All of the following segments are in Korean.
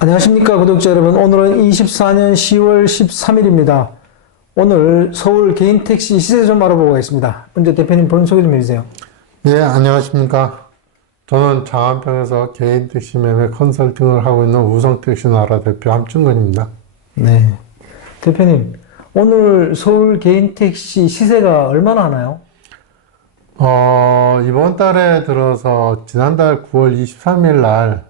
안녕하십니까 구독자 여러분. 오늘은 24년 10월 13일입니다. 오늘 서울 개인택시 시세 좀 알아보고 가겠습니다. 먼저 대표님 본인 소개 좀 해주세요. 네, 안녕하십니까. 저는 장안평에서 개인택시 매매 컨설팅을 하고 있는 우성택시나라 대표 함춘근입니다. 네. 대표님, 오늘 서울 개인택시 시세가 얼마나 하나요? 이번 달에 들어서 지난달 9월 23일 날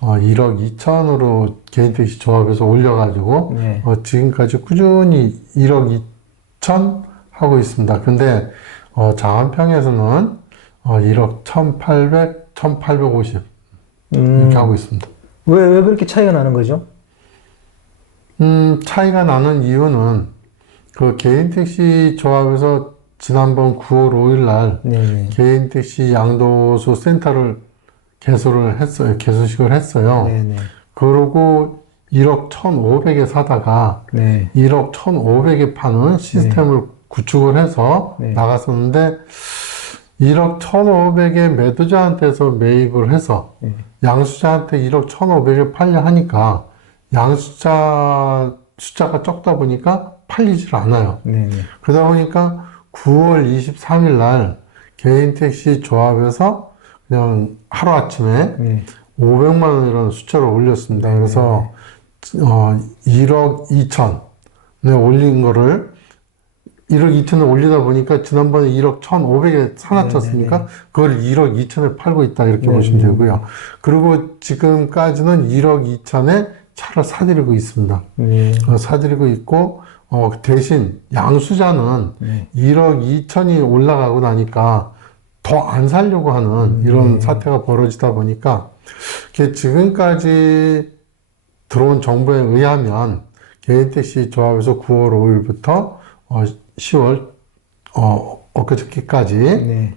1억 2천으로 개인택시 조합에서 올려가지고 네. 지금까지 꾸준히 1억 2천 하고 있습니다. 근데 장안평에서는 1억 1,800, 1,850 이렇게 하고 있습니다. 왜 그렇게 차이가 나는 거죠? 차이가 나는 이유는 그 개인택시 조합에서 지난번 9월 5일 날 네. 개인택시 양도소 센터를 개소를 했어요. 개소식을 했어요. 네네. 그러고 1억 1,500에 사다가 네. 1억 1,500에 파는 시스템을 구축을 해서 네. 나갔었는데 1억 1,500에 매도자한테서 매입을 해서 네. 양수자한테 1억 1,500에 팔려 하니까 양수자 숫자가 적다 보니까 팔리질 않아요. 네네. 그러다 보니까 9월 23일 날 개인택시 조합에서 그냥 하루아침에 네. 500만 원이라는 숫자를 올렸습니다. 그래서 1억 2천에 올린 거를 1억 2천에 올리다 보니까 지난번에 1억 1,500에 사놨지 않습니까? 그걸 1억 2천에 팔고 있다 이렇게 보시면 되고요. 그리고 지금까지는 1억 2천에 차를 사들이고 있습니다. 네. 사들이고 있고 대신 양수자는 네. 1억 2천이 올라가고 나니까 더 안 살려고 하는 이런 사태가 벌어지다 보니까 지금까지 들어온 정보에 의하면 개인택시 조합에서 9월 5일부터 10월 엊그저께까지 네.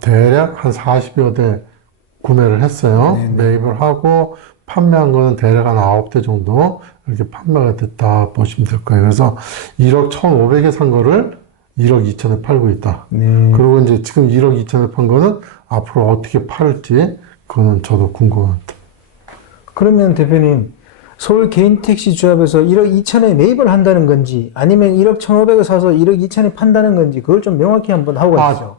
대략 한 40여 대 구매를 했어요. 네네. 매입을 하고 판매한 거는 대략 한 9대 정도 이렇게 판매가 됐다 보시면 될 거예요. 그래서 1억 1,500에 산 거를 1억 2천에 팔고 있다. 네. 그리고 이제 지금 1억 2천에 판 거는 앞으로 어떻게 팔을지 그거는 저도 궁금합니다. 그러면 대표님, 서울 개인택시 조합에서 1억 2천에 매입을 한다는 건지 아니면 1억 1,500을 사서 1억 2천에 판다는 건지 그걸 좀 명확히 한번 하고 가시죠.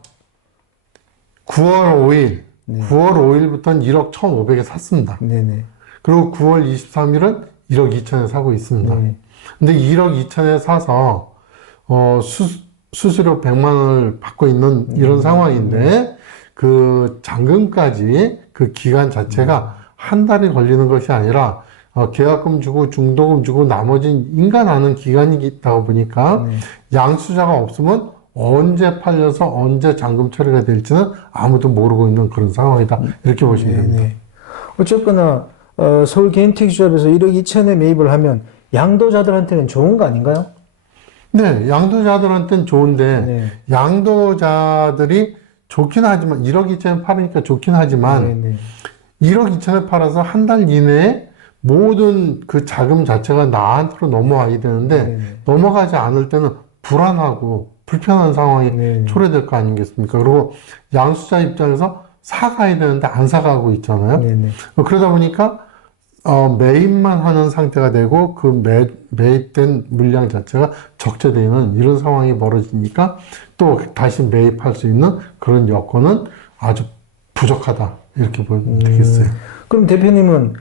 9월 5일, 네. 9월 5일부터는 1억 1,500에 샀습니다. 네네. 그리고 9월 23일은 1억 2천에 사고 있습니다. 네. 근데 1억 2천에 사서 수수료 100만 원을 받고 있는 이런 상황인데 그 잔금까지 그 기간 자체가 한 달이 걸리는 것이 아니라 계약금 주고 중도금 주고 나머지는 인간하는 기간이 있다 보니까 양수자가 없으면 언제 팔려서 언제 잔금 처리가 될지는 아무도 모르고 있는 그런 상황이다. 이렇게 보시면 됩니다. 네네. 어쨌거나 서울 개인택시 조합에서 1억 2천에 매입을 하면 양도자들한테는 좋은 거 아닌가요? 네, 양도자들한테는 좋은데 네. 양도자들이 좋긴 하지만 1억 2천에 팔으니까 좋긴 하지만 네네. 1억 2천에 팔아서 한 달 이내에 모든 그 자금 자체가 나한테로 넘어와야 되는데 네네. 넘어가지 않을 때는 불안하고 불편한 상황이 네네. 초래될 거 아니겠습니까? 그리고 양수자 입장에서 사가야 되는데 안 사가고 있잖아요. 네네. 그러다 보니까 매입만 하는 상태가 되고 그 매입된 물량 자체가 적재되는 이런 상황이 벌어지니까 또 다시 매입할 수 있는 그런 여건은 아주 부족하다 이렇게 보면 되겠어요. 그럼 대표님은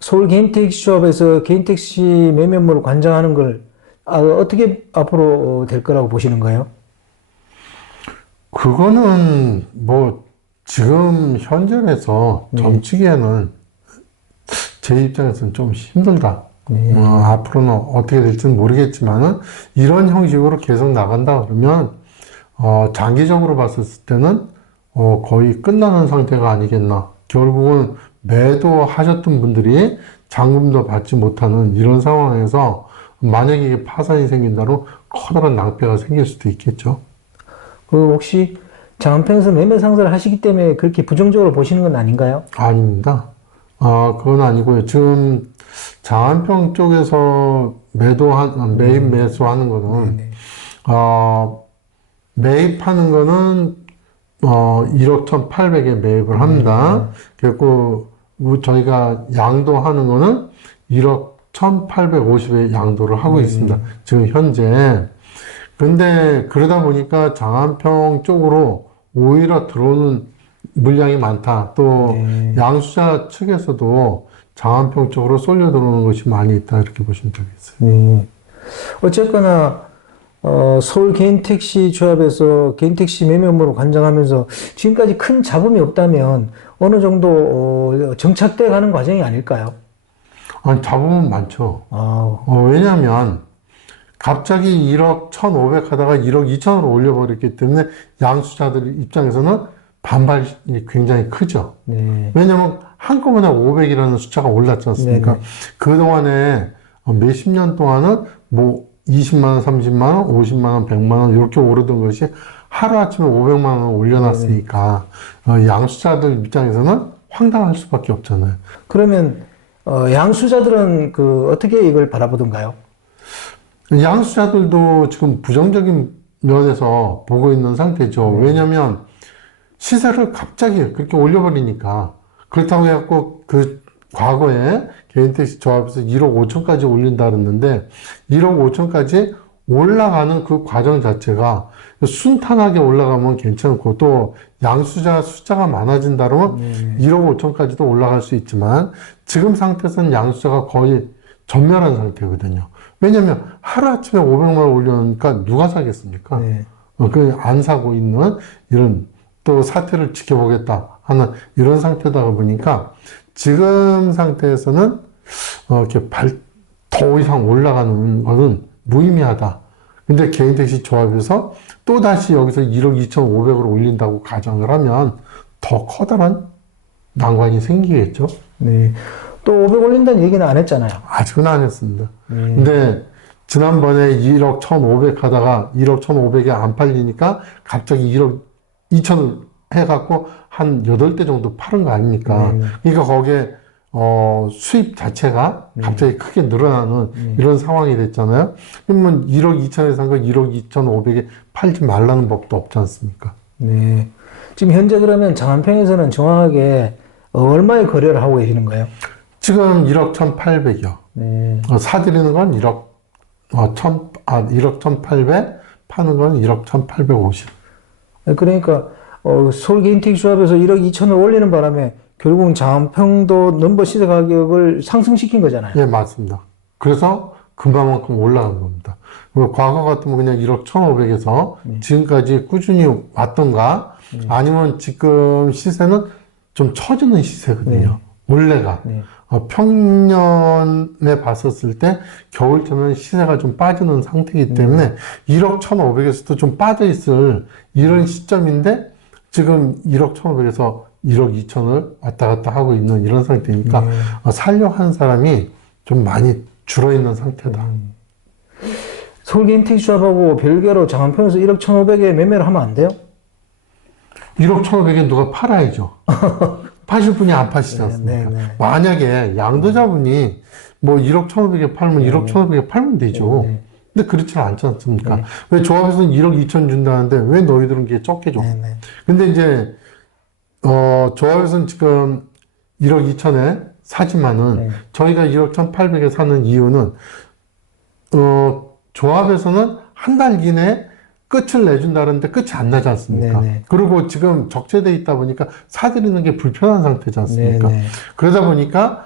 서울 개인택시 조합에서 개인택시 매매물을 관장하는 걸 어떻게 앞으로 될 거라고 보시는 거예요? 그거는 뭐 지금 현재에서 점치기에는 제 입장에서는 좀 힘들다. 앞으로는 어떻게 될지는 모르겠지만은 이런 형식으로 계속 나간다 그러면 장기적으로 봤을 때는 거의 끝나는 상태가 아니겠나. 결국은 매도하셨던 분들이 잔금도 받지 못하는 이런 상황에서 만약에 이게 파산이 생긴다면 커다란 낭패가 생길 수도 있겠죠. 그 혹시 장안평에서 매매 상사를 하시기 때문에 그렇게 부정적으로 보시는 건 아닌가요? 아닙니다. 그건 아니고요. 지금 장안평 쪽에서 매입 매수하는 거는, 네네. 매입하는 거는 1억 1,800에 매입을 합니다. 그리고 저희가 양도하는 거는 1억 1,850에 양도를 하고 있습니다. 지금 현재. 근데 그러다 보니까 장안평 쪽으로 오히려 들어오는 물량이 많다. 또 양수자 측에서도 장안평 쪽으로 쏠려 들어오는 것이 많이 있다. 이렇게 보시면 되겠어요. 어쨌거나 서울 개인택시 조합에서 개인택시 매매 업무를 관장하면서 지금까지 큰 잡음이 없다면 어느 정도 정착돼 가는 과정이 아닐까요? 아니, 잡으면 많죠. 왜냐하면 갑자기 1억 1,500 하다가 1억 2천으로 올려버렸기 때문에 양수자들 입장에서는 반발이 굉장히 크죠. 왜냐하면 한꺼번에 500이라는 숫자가 올랐지 않습니까? 그동안에 몇십 년 동안은 뭐 20만 원, 30만 원, 50만 원, 100만 원 이렇게 오르던 것이 하루아침에 500만 원 올려놨으니까 양수자들 입장에서는 황당할 수밖에 없잖아요. 그러면 양수자들은 어떻게 이걸 바라보던가요? 양수자들도 지금 부정적인 면에서 보고 있는 상태죠. 왜냐하면 시세를 갑자기 그렇게 올려버리니까. 그렇다고 해갖고 과거에 개인택시 조합에서 1억 5천까지 올린다 그랬는데 1억 5천까지 올라가는 그 과정 자체가 순탄하게 올라가면 괜찮고 또 양수자 숫자가 많아진다 그러면 1억 5천까지도 올라갈 수 있지만 지금 상태에서는 양수자가 거의 전멸한 상태거든요. 왜냐면 하루아침에 500만 원 올려놓으니까 누가 사겠습니까? 안 사고 있는 이런 또 사태를 지켜보겠다 하는 이런 상태다 보니까 지금 상태에서는 이렇게 더 이상 올라가는 것은 무의미하다. 근데 개인택시 조합에서 또다시 여기서 1억 2,500으로 올린다고 가정을 하면 더 커다란 난관이 생기겠죠. 또 500 올린다는 얘기는 안 했잖아요. 아직은 안 했습니다. 근데 지난번에 1억 1,500 하다가 1억 1,500에 안 팔리니까 갑자기 1억 2천을 해갖고 한 8대 정도 팔은 거 아닙니까? 그러니까 거기에 수입 자체가 갑자기 크게 늘어나는 이런 상황이 됐잖아요. 그러면 1억 2천에 산 거 1억 2,500에 팔지 말라는 법도 없지 않습니까? 지금 현재 그러면 장안평에서는 정확하게 얼마의 거래를 하고 계시는 거예요? 지금 1억 1,800이요. 사들이는 건 1억 1,800, 파는 건 1억 1,850. 그러니까 서울 개인택시 조합에서 1억 2천을 올리는 바람에 결국은 장안평도 넘버 시세 가격을 상승시킨 거잖아요. 예, 맞습니다. 그래서 그만큼 올라간 겁니다. 과거 같으면 그냥 1억 1,500에서 지금까지 꾸준히 왔던가 아니면 지금 시세는 좀 처지는 시세거든요. 원래가. 평년에 봤었을 때 겨울쯤은 시세가 좀 빠지는 상태이기 때문에 1억 1,500에서도 좀 빠져 있을 이런 시점인데 지금 1억 1,500에서 1억 2천을 왔다 갔다 하고 있는 이런 상태니까 살려고 하는 사람이 좀 많이 줄어있는 상태다. 서울 개인택시 조합하고 별개로 장안평에서 1억 1,500에 매매를 하면 안 돼요? 1억 1,500에 누가 팔아야죠. 파실 분이 안 파시지 않습니까? 만약에 양도자분이 뭐 1억 1,500에 팔면 1억 1,500에 팔면 되죠. 근데 그렇지는 않지 않습니까? 왜 조합에서는 1억 2천 준다는데 왜 너희들은 그게 적게 줘? 근데 이제 조합에서는 지금 1억 2천에 사지만은 저희가 1억 1,800에 사는 이유는 조합에서는 한 달 이내에 끝을 내준다는데 끝이 안 나지 않습니까? 그리고 지금 적재돼 있다 보니까 사들이는 게 불편한 상태지 않습니까? 그러다 보니까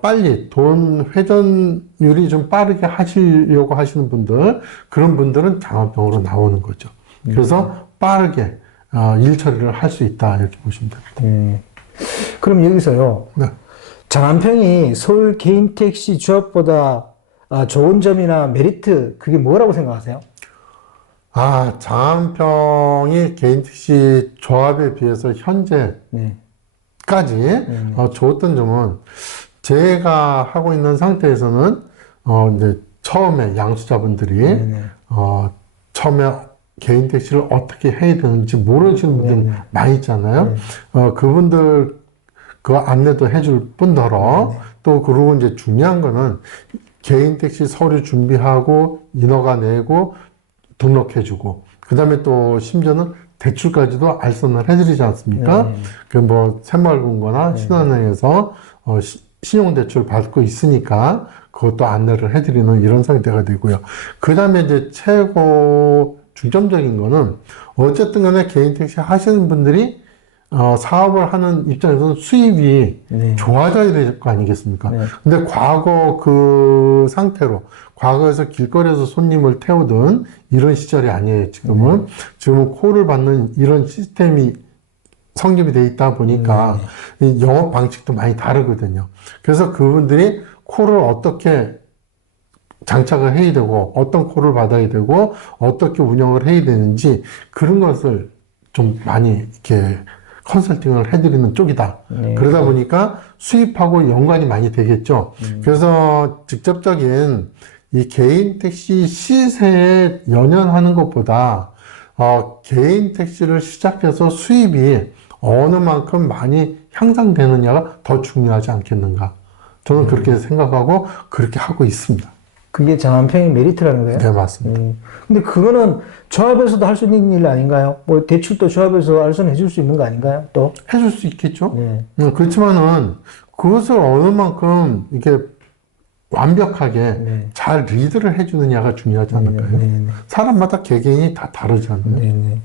빨리 돈 회전율이 좀 빠르게 하시려고 하시는 분들, 그런 분들은 장안평으로 나오는 거죠. 그래서 빠르게 일 처리를 할 수 있다 이렇게 보시면 됩니다. 그럼 여기서요. 장안평이 서울 개인택시 조합보다 좋은 점이나 메리트 그게 뭐라고 생각하세요? 장안평이 개인택시 조합에 비해서 현재까지 좋았던 점은 제가 하고 있는 상태에서는 이제 처음에 양수자분들이 처음에 개인택시를 어떻게 해야 되는지 모르시는 분들 많이 있잖아요. 그분들 그 안내도 해줄 뿐더러 또 그리고 이제 중요한 거는 개인택시 서류 준비하고 인허가 내고 등록해주고 그 다음에 또 심지어는 대출까지도 알선을 해드리지 않습니까? 네. 그 뭐 새마을금고나 신한은행에서 신용대출 받고 있으니까 그것도 안내를 해드리는 이런 상태가 되고요. 그 다음에 이제 최고 중점적인 거는 어쨌든 간에 개인 택시 하시는 분들이 사업을 하는 입장에서는 수입이 네. 좋아져야 될 거 아니겠습니까? 네. 근데 과거 그 상태로, 과거에서 길거리에서 손님을 태우던 이런 시절이 아니에요, 지금은. 지금은 콜을 받는 이런 시스템이 성립이 돼 있다 보니까 이 영업 방식도 많이 다르거든요. 그래서 그분들이 콜을 어떻게 장착을 해야 되고, 어떤 콜을 받아야 되고, 어떻게 운영을 해야 되는지 그런 것을 좀 많이 이렇게 컨설팅을 해드리는 쪽이다. 네. 그러다 보니까 수입하고 연관이 많이 되겠죠. 그래서 직접적인 이 개인 택시 시세에 연연하는 것보다 개인 택시를 시작해서 수입이 어느 만큼 많이 향상되느냐가 더 중요하지 않겠는가. 저는 그렇게 생각하고 그렇게 하고 있습니다. 그게 장안평의 메리트라는 거예요? 네, 맞습니다. 근데 그거는 조합에서도 할 수 있는 일 아닌가요? 뭐 대출도 조합에서 알선해 줄 수 있는 거 아닌가요? 또? 해줄 수 있겠죠? 네. 그렇지만은 그것을 어느 만큼 이게 완벽하게 네. 잘 리드를 해주느냐가 중요하지 않을까요? 네. 사람마다 개개인이 다 다르잖아요. 네.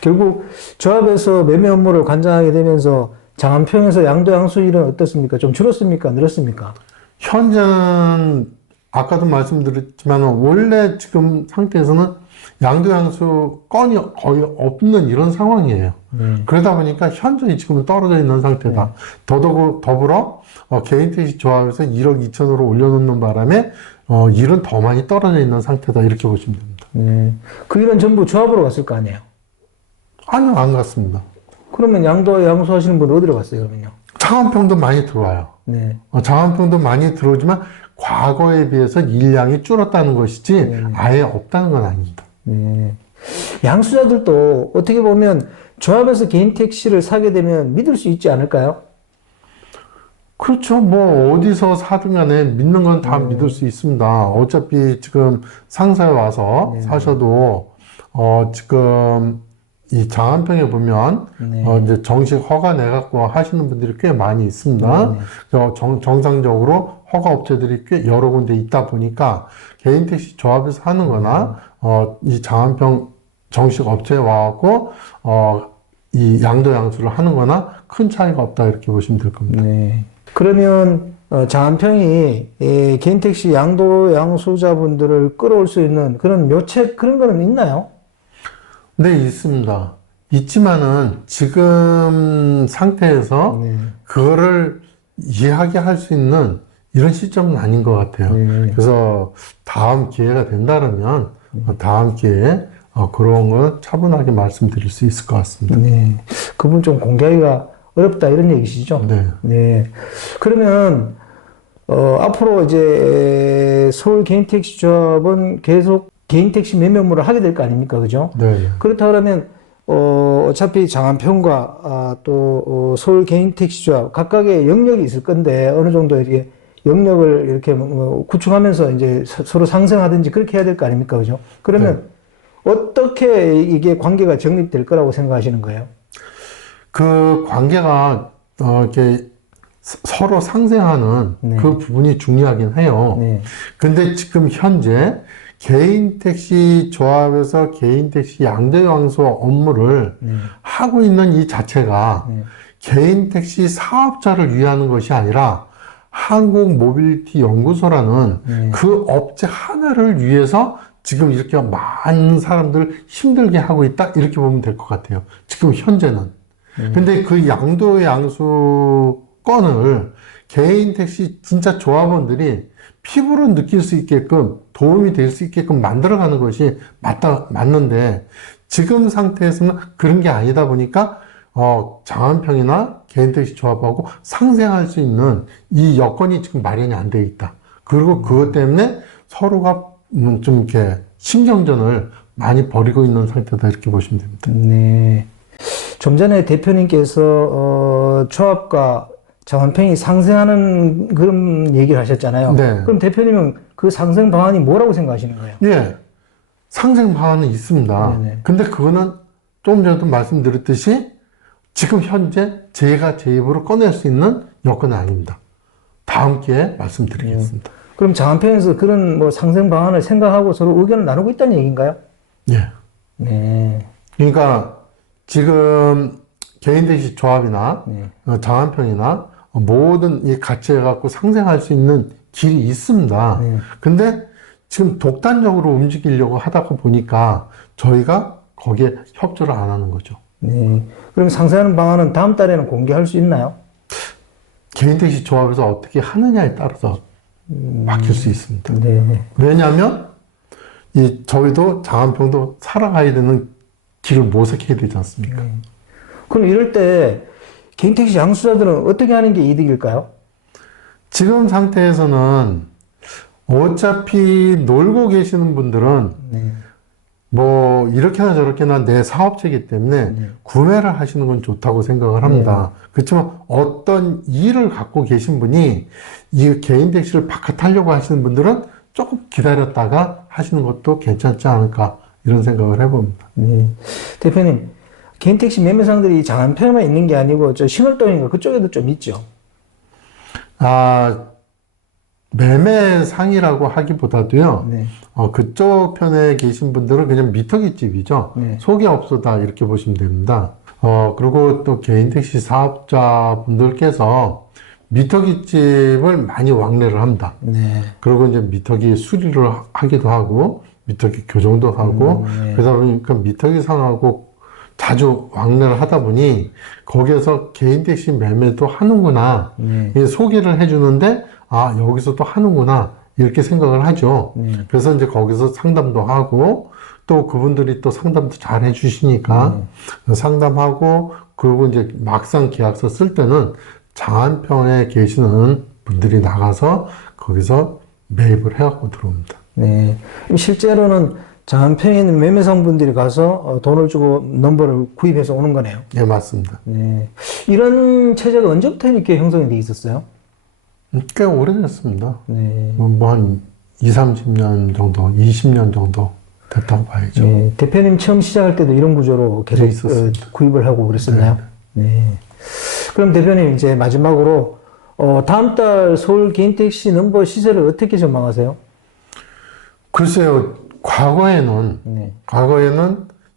결국 조합에서 매매 업무를 관장하게 되면서 장안평에서 양도 양수 일은 어떻습니까? 좀 줄었습니까? 늘었습니까? 현재는 아까도 말씀드렸지만 원래 지금 상태에서는 양도양수 건이 거의 없는 이런 상황이에요. 그러다 보니까 현저히 지금은 떨어져 있는 상태다. 더불어 개인 택시 조합에서 1억 2천으로 올려놓는 바람에 일은 더 많이 떨어져 있는 상태다. 이렇게 보시면 됩니다. 그 일은 전부 조합으로 갔을 거 아니에요? 아니요, 안 갔습니다. 그러면 양도 양수 하시는 분은 어디로 갔어요, 그러면요? 장안평도 많이 들어와요. 네. 장안평도 많이 들어오지만 과거에 비해서 일량이 줄었다는 것이지 아예 없다는 건 아닙니다. 네. 양수자들도 어떻게 보면 조합에서 개인 택시를 사게 되면 믿을 수 있지 않을까요? 그렇죠. 뭐 어디서 사든 간에 믿는 건 다 믿을 수 있습니다. 어차피 지금 상사에 와서 사셔도 지금 이 장안평에 보면 이제 정식 허가 내갖고 하시는 분들이 꽤 많이 있습니다. 정상적으로 허가 업체들이 꽤 여러 군데 있다 보니까 개인 택시 조합에서 하는 거나 이 장안평 정식 업체에 와갖고 이 양도 양수를 하는 거나 큰 차이가 없다 이렇게 보시면 될 겁니다. 네. 그러면 장안평이 개인 택시 양도 양수자분들을 끌어올 수 있는 그런 묘책 그런 거는 있나요? 네, 있습니다. 있지만은 지금 상태에서 그거를 이해하게 할 수 있는 이런 시점은 아닌 것 같아요. 그래서 다음 기회가 된다면 다음 기회에 그런 건 차분하게 말씀드릴 수 있을 것 같습니다. 네. 그분 좀 공개하기가 어렵다 이런 얘기시죠? 네. 네. 그러면 앞으로 이제 서울 개인택시 조합은 계속 개인택시 매매 업무를 하게 될 거 아닙니까? 그죠? 네. 그렇다 그러면 어차피 장안평과 또 서울 개인택시 조합 각각의 영역이 있을 건데 어느 정도 이렇게 영역을 이렇게 구축하면서 이제 서로 상생하든지 그렇게 해야 될 거 아닙니까? 그죠? 그러면 어떻게 이게 관계가 정립될 거라고 생각하시는 거예요? 그 관계가 이렇게 서로 상생하는 그 부분이 중요하긴 해요. 근데 지금 현재 개인 택시 조합에서 개인 택시 양도 양수 업무를 하고 있는 이 자체가 개인 택시 사업자를 위하는 것이 아니라 한국 모빌리티 연구소라는 그 업체 하나를 위해서 지금 이렇게 많은 사람들 힘들게 하고 있다 이렇게 보면 될 것 같아요. 지금 현재는. 근데 그 양도 양수 건을 개인 택시 진짜 조합원들이 피부로 느낄 수 있게끔 도움이 될 수 있게끔 만들어가는 것이 맞는데 지금 상태에서는 그런 게 아니다 보니까 장안평이나 개인택시 조합하고 상생할 수 있는 이 여건이 지금 마련이 안 돼 있다. 그리고 그것 때문에 서로가 좀 이렇게 신경전을 많이 벌이고 있는 상태다 이렇게 보시면 됩니다. 네. 좀 전에 대표님께서 조합과 장안평이 상생하는 그런 얘기를 하셨잖아요. 네. 그럼 대표님은 그 상생 방안이 뭐라고 생각하시는 거예요? 예. 상생 방안은 있습니다. 네네. 근데 그거는 조금 전에도 말씀드렸듯이 지금 현재 제가 제 입으로 꺼낼 수 있는 여건은 아닙니다. 다음 기회에 말씀드리겠습니다. 그럼 장안평에서 그런 뭐 상생 방안을 생각하고 서로 의견을 나누고 있다는 얘기인가요? 예. 네. 그러니까 지금 개인택시 조합이나 네. 장안평이나 모든 이 같이 해갖고 상생할 수 있는 길이 있습니다. 네. 근데 지금 독단적으로 움직이려고 하다가 보니까 저희가 거기에 협조를 안 하는 거죠. 네. 그럼 상생하는 방안은 다음 달에는 공개할 수 있나요? 개인택시 조합에서 어떻게 하느냐에 따라서 바뀔 수 있습니다. 네. 왜냐하면 저희도 장안평도 살아가야 되는 길을 모색해야 되지 않습니까? 그럼 이럴 때 개인택시 양수자들은 어떻게 하는 게 이득일까요? 지금 상태에서는 어차피 놀고 계시는 분들은 네. 뭐 이렇게나 저렇게나 내 사업체이기 때문에 구매를 하시는 건 좋다고 생각을 합니다. 그렇지만 어떤 일을 갖고 계신 분이 이 개인 택시를 바깥하려고 하시는 분들은 조금 기다렸다가 하시는 것도 괜찮지 않을까 이런 생각을 해봅니다. 네. 대표님, 개인택시 매매상들이 장안평에만 있는 게 아니고 저 신월동인가 그쪽에도 좀 있죠? 매매상이라고 하기보다도요. 네. 그쪽 편에 계신 분들은 그냥 미터기 집이죠. 네. 소개업소다 이렇게 보시면 됩니다. 그리고 또 개인 택시 사업자분들께서 미터기 집을 많이 왕래를 합니다. 네. 그리고 이제 미터기 수리를 하기도 하고 미터기 교정도 하고 네. 그러다 보니까 미터기 상하고 자주 왕래를 하다 보니 거기에서 개인 택시 매매도 하는구나 네. 이 소개를 해주는데 여기서 또 하는구나 이렇게 생각을 하죠. 그래서 이제 거기서 상담도 하고 또 그분들이 또 상담도 잘 해주시니까 상담하고 그리고 이제 막상 계약서 쓸 때는 장안평에 계시는 분들이 나가서 거기서 매입을 해갖고 들어옵니다. 네. 실제로는 장안평에 있는 매매상분들이 가서 돈을 주고 넘버를 구입해서 오는 거네요. 예, 맞습니다. 네. 이런 체제가 언제부터 이렇게 형성이 돼 있었어요? 꽤 오래됐습니다. 네. 뭐 한 20, 30년 정도, 20년 정도 됐다고 봐야죠. 네. 대표님 처음 시작할 때도 이런 구조로 계속 네, 있었습니다. 구입을 하고 그랬었나요? 네. 그럼 대표님 이제 마지막으로 다음 달 서울 개인택시 넘버 시세를 어떻게 전망하세요? 글쎄요, 과거에는 네.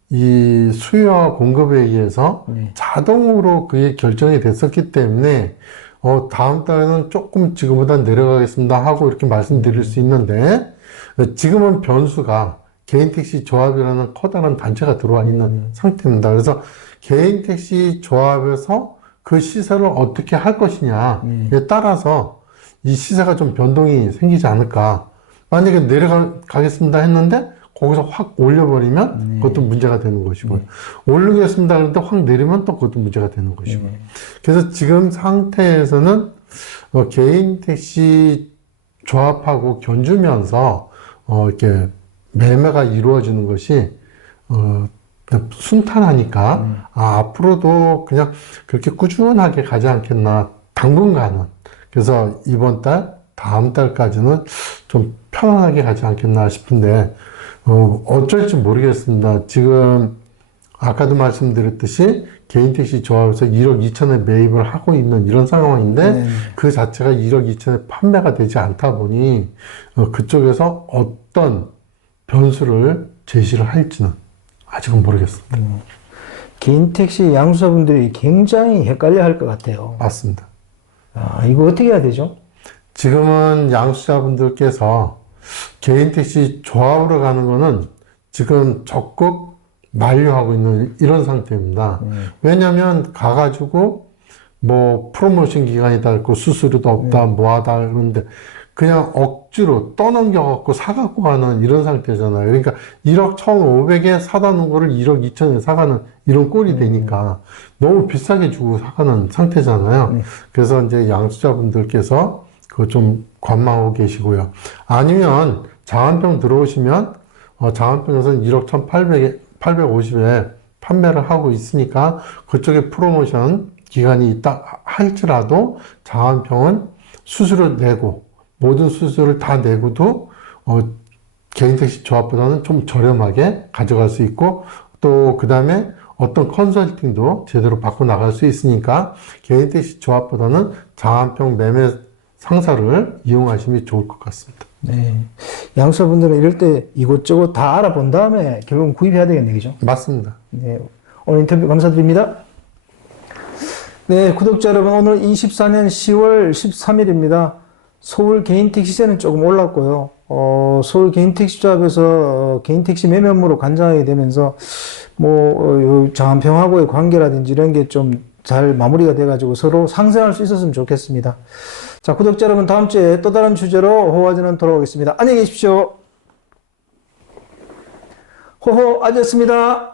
이 수요와 공급에 의해서 네. 자동으로 그게 결정이 됐었기 때문에 다음 달에는 조금 지금보다 내려가겠습니다 하고 이렇게 말씀드릴 수 있는데 지금은 변수가 개인택시 조합이라는 커다란 단체가 들어와 있는 상태입니다. 그래서 개인택시 조합에서 그 시세를 어떻게 할 것이냐에 따라서 이 시세가 좀 변동이 생기지 않을까. 만약에 내려가겠습니다 했는데 거기서 확 올려버리면 그것도 문제가 되는 것이고요. 올리겠습니다 했는데 확 내리면 또 그것도 문제가 되는 것이고요. 그래서 지금 상태에서는 개인 택시 조합하고 견주면서 이렇게 매매가 이루어지는 것이 순탄하니까 앞으로도 그냥 그렇게 꾸준하게 가지 않겠나 당분간은. 그래서 이번 달 다음 달까지는 좀 편안하게 가지 않겠나 싶은데 어쩔지 모르겠습니다. 지금 아까도 말씀드렸듯이 개인택시 조합에서 1억 2천에 매입을 하고 있는 이런 상황인데 그 자체가 1억 2천에 판매가 되지 않다 보니 그쪽에서 어떤 변수를 제시를 할지는 아직은 모르겠습니다. 개인택시 양수자분들이 굉장히 헷갈려 할 것 같아요. 맞습니다. 이거 어떻게 해야 되죠? 지금은 양수자분들께서 개인택시 조합으로 가는 거는 지금 적극 만류하고 있는 이런 상태입니다. 왜냐하면 가가지고 뭐 프로모션 기간이다 있고 수수료도 없다 뭐하다 그러는데 그냥 억지로 떠넘겨갖고 사갖고 가는 이런 상태잖아요. 그러니까 1억 1,500에 사다 놓은 거를 1억 2천에 사가는 이런 꼴이 되니까 너무 비싸게 주고 사가는 상태잖아요. 그래서 이제 양수자분들께서 그거 좀 관망하고 계시고요. 아니면 장안평 들어오시면 장안평에서는 1억 1,850에 판매를 하고 있으니까 그쪽에 프로모션 기간이 있다 할지라도 장안평은 수수료 내고 모든 수수료를 다 내고도 개인택시 조합보다는 좀 저렴하게 가져갈 수 있고 또 그 다음에 어떤 컨설팅도 제대로 받고 나갈 수 있으니까 개인 택시 조합보다는 장안평 매매 상사를 이용하시면 좋을 것 같습니다. 네. 양수분들은 이럴 때 이것저것 다 알아본 다음에 결국은 구입해야 되겠네, 그죠? 맞습니다. 네. 오늘 인터뷰 감사드립니다. 네, 구독자 여러분, 오늘 24년 10월 13일입니다. 서울 개인택시세는 조금 올랐고요. 서울 개인택시조합에서 개인택시 매매 업무로 관장하게 되면서 장안평하고의 관계라든지 이런 게 좀 잘 마무리가 돼가지고 서로 상생할 수 있었으면 좋겠습니다. 자, 구독자 여러분, 다음 주에 또 다른 주제로 호화전은 돌아오겠습니다. 안녕히 계십시오. 호호 아저씨였습니다.